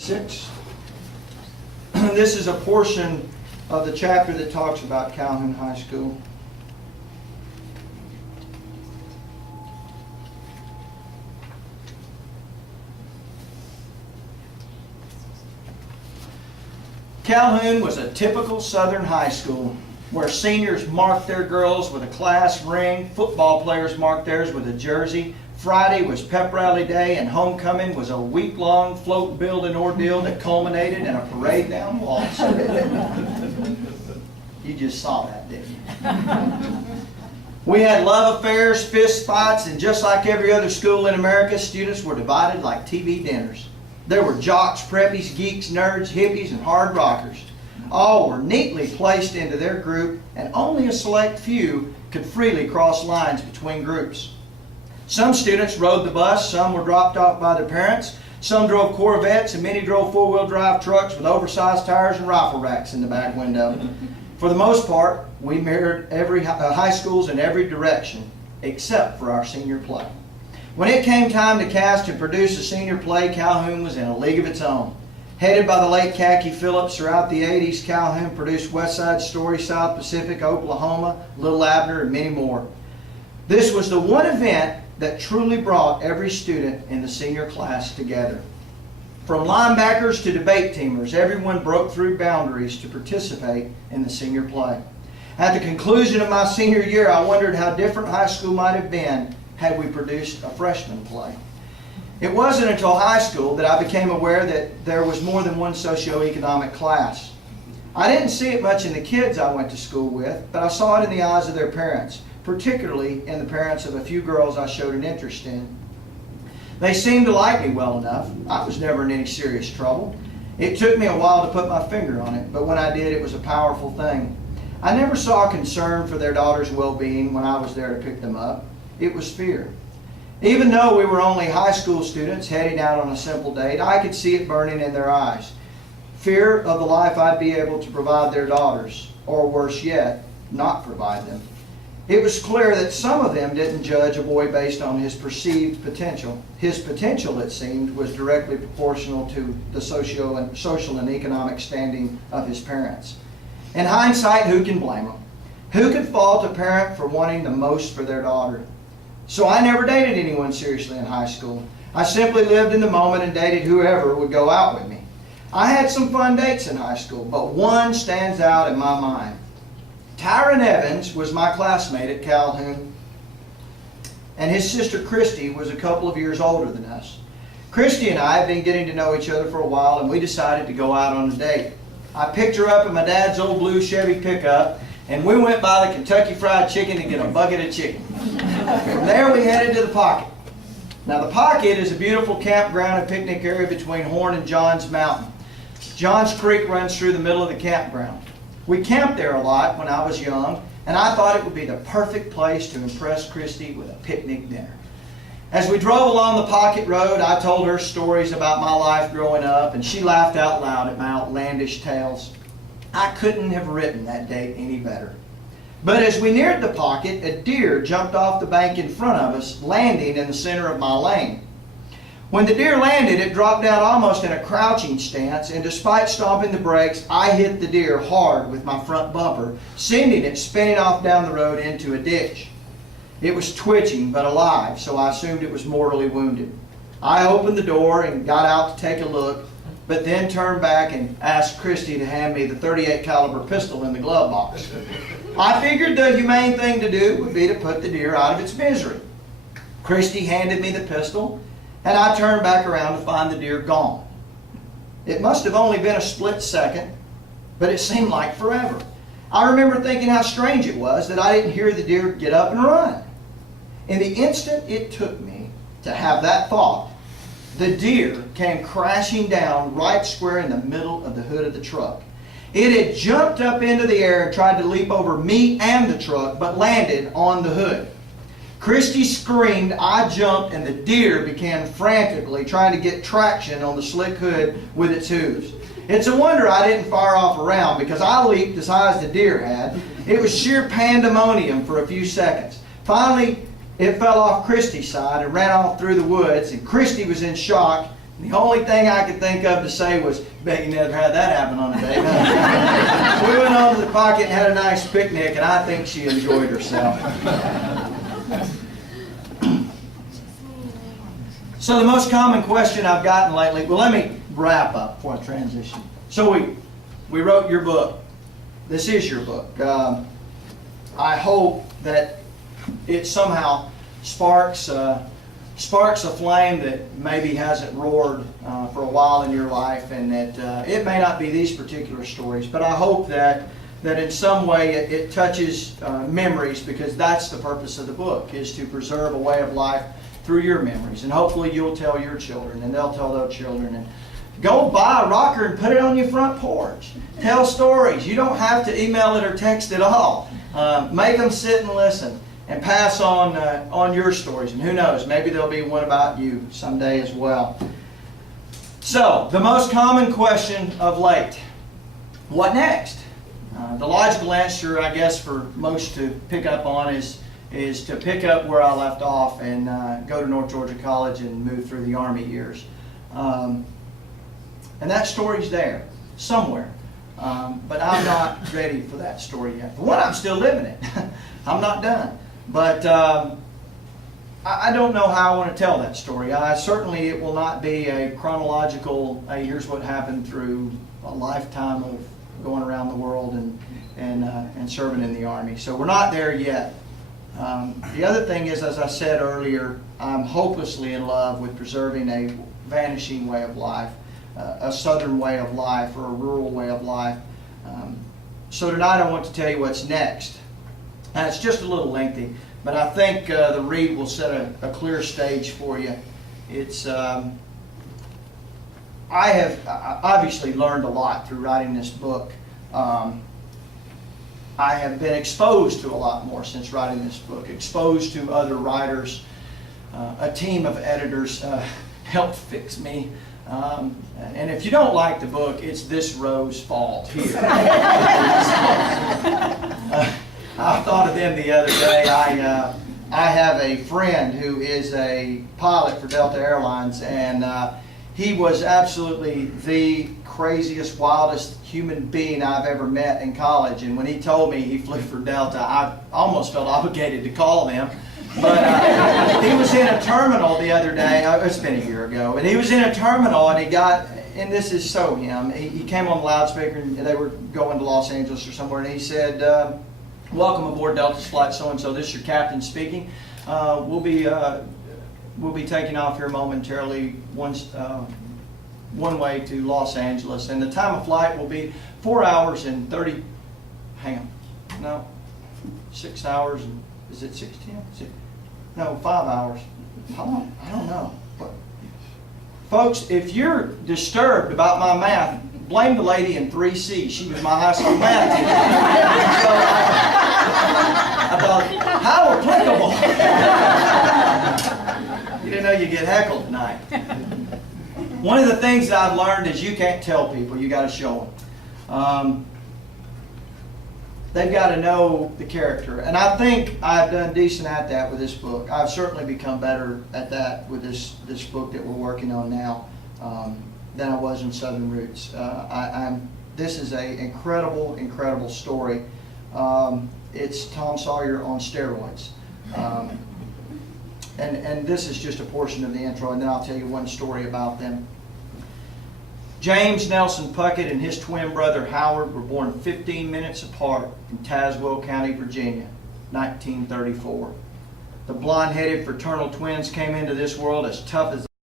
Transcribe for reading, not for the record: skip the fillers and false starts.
6. This is a portion of the chapter that talks about Calhoun High School. Calhoun was a typical Southern high school where seniors marked their girls with a class ring, football players marked theirs with a jersey. Friday was pep rally day, and homecoming was a week-long float building ordeal that culminated in a parade down Wall Street. You just saw that, didn't you? We had love affairs, fist fights, and just like every other school in America, students were divided like TV dinners. There were jocks, preppies, geeks, nerds, hippies, and hard rockers. All were neatly placed into their group, and only a select few could freely cross lines between groups. Some students rode the bus, some were dropped off by their parents, some drove Corvettes, and many drove four-wheel drive trucks with oversized tires and rifle racks in the back window. For the most part, we mirrored every high schools in every direction, except for our senior play. When it came time to cast and produce a senior play, Calhoun was in a league of its own. Headed by the late Khaki Phillips throughout the 80s, Calhoun produced West Side Story, South Pacific, Oklahoma, Little Abner, and many more. This was the one event that truly brought every student in the senior class together. From linebackers to debate teamers, everyone broke through boundaries to participate in the senior play. At the conclusion of my senior year, I wondered how different high school might have been had we produced a freshman play. It wasn't until high school that I became aware that there was more than one socioeconomic class. I didn't see it much in the kids I went to school with, but I saw it in the eyes of their parents, particularly in the parents of a few girls I showed an interest in. They seemed to like me well enough. I was never in any serious trouble. It took me a while to put my finger on it, but when I did, it was a powerful thing. I never saw concern for their daughter's well-being when I was there to pick them up. It was fear. Even though we were only high school students heading out on a simple date, I could see it burning in their eyes. Fear of the life I'd be able to provide their daughters, or worse yet, not provide them. It was clear that some of them didn't judge a boy based on his perceived potential. His potential, it seemed, was directly proportional to the social and economic standing of his parents. In hindsight, who can blame them? Who could fault a parent for wanting the most for their daughter? So I never dated anyone seriously in high school. I simply lived in the moment and dated whoever would go out with me. I had some fun dates in high school, but one stands out in my mind. Tyron Evans was my classmate at Calhoun, and his sister Christy was a couple of years older than us. Christy and I had been getting to know each other for a while, and we decided to go out on a date. I picked her up in my dad's old blue Chevy pickup, and we went by the Kentucky Fried Chicken to get a bucket of chicken. From there we headed to the Pocket. Now the Pocket is a beautiful campground and picnic area between Horn and Johns Mountain. Johns Creek runs through the middle of the campground. We camped there a lot when I was young, and I thought it would be the perfect place to impress Christy with a picnic dinner. As we drove along the Pocket Road, I told her stories about my life growing up, and she laughed out loud at my outlandish tales. I couldn't have written that date any better. But as we neared the Pocket, a deer jumped off the bank in front of us, landing in the center of my lane. When the deer landed, it dropped down almost in a crouching stance, and despite stomping the brakes, I hit the deer hard with my front bumper, sending it spinning off down the road into a ditch. It was twitching but alive, so I assumed it was mortally wounded. I opened the door and got out to take a look, but then turned back and asked Christy to hand me the .38 caliber pistol in the glove box. I figured the humane thing to do would be to put the deer out of its misery. Christy handed me the pistol, and I turned back around to find the deer gone. It must have only been a split second, but it seemed like forever. I remember thinking how strange it was that I didn't hear the deer get up and run. In the instant it took me to have that thought, the deer came crashing down right square in the middle of the hood of the truck. It had jumped up into the air and tried to leap over me and the truck, but landed on the hood. Christy screamed, I jumped, and the deer began frantically trying to get traction on the slick hood with its hooves. It's a wonder I didn't fire off a round, because I leaped as high as the deer had. It was sheer pandemonium for a few seconds. Finally, it fell off Christy's side and ran off through the woods, and Christy was in shock, The only thing I could think of to say was, bet you never had that happen on a date. We went over to the pocket and had a nice picnic, and I think she enjoyed herself. So the most common question I've gotten lately, well, let me wrap up before I transition. So we wrote your book. This is your book. I hope that it somehow sparks a flame that maybe hasn't roared for a while in your life, and that it may not be these particular stories, but I hope that in some way it touches memories, because that's the purpose of the book, is to preserve a way of life through your memories. And hopefully you'll tell your children, and they'll tell their children. And go buy a rocker and put it on your front porch. Tell stories. You don't have to email it or text it all. Make them sit and listen, and pass on your stories. And who knows, maybe there'll be one about you someday as well. So, the most common question of late, what next? The logical answer, I guess, for most to pick up on is to pick up where I left off and go to North Georgia College and move through the Army years. And that story's there, somewhere. But I'm not ready for that story yet. For one, I'm still living it. I'm not done. But I don't know how I want to tell that story. Certainly it will not be a chronological, hey, here's what happened through a lifetime of going around the world and serving in the Army. So we're not there yet. The other thing is, as I said earlier, I'm hopelessly in love with preserving a vanishing way of life, a southern way of life, or a rural way of life. So tonight I want to tell you what's next. And it's just a little lengthy, but I think the read will set a clear stage for you. It's I have obviously learned a lot through writing this book. I have been exposed to a lot more since writing this book, exposed to other writers. A team of editors helped fix me. And if you don't like the book, it's this row's fault here. I thought of them the other day. I have a friend who is a pilot for Delta Airlines, and he was absolutely the craziest, wildest human being I've ever met in college. And when he told me he flew for Delta, I almost felt obligated to call them. But he was in a terminal the other day. It's been a year ago. And he was in a terminal, and he got, and this is so him, he came on the loudspeaker, and they were going to Los Angeles or somewhere, and he said, welcome aboard Delta's flight so-and-so. This is your captain speaking. We'll be taking off here momentarily one way to Los Angeles, and the time of flight will be 4 hours and 30. Hang on, no, 6 hours. Is it 16? No, 5 hours. How long? I don't know. But, folks, if you're disturbed about my math, blame the lady in 3C. She was my high school math teacher. So I thought, how applicable. You didn't know you'd get heckled tonight. One of the things that I've learned is you can't tell people, you got to show them. They've got to know the character. And I think I've done decent at that with this book. I've certainly become better at that with this book that we're working on now than I was in Southern Roots. This is an incredible, incredible story. It's Tom Sawyer on steroids. And this is just a portion of the intro, and then I'll tell you one story about them. James Nelson Puckett and his twin brother Howard were born 15 minutes apart in Tazewell County, Virginia, 1934. The blonde-headed fraternal twins came into this world as tough as